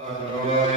Uh,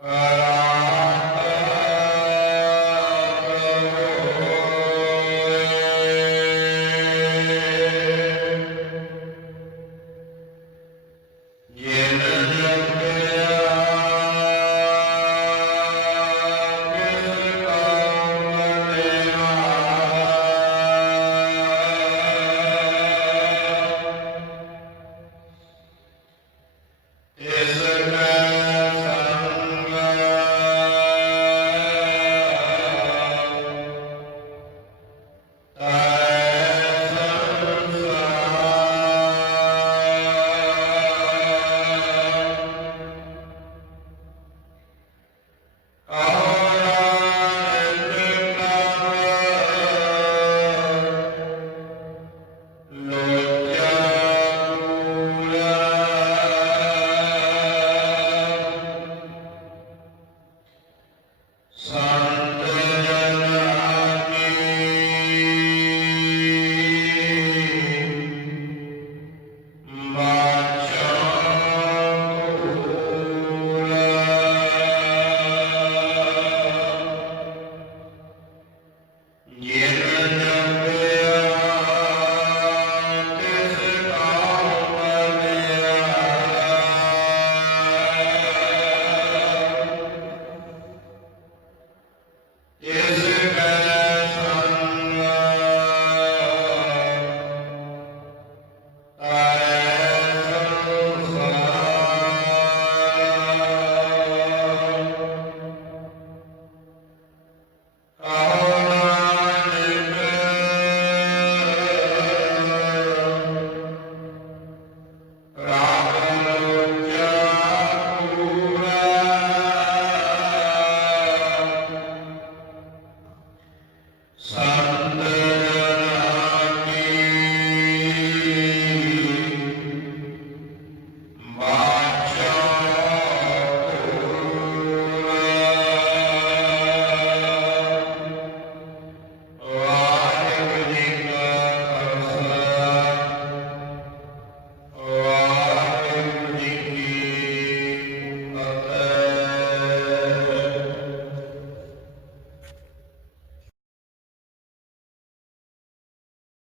Uh...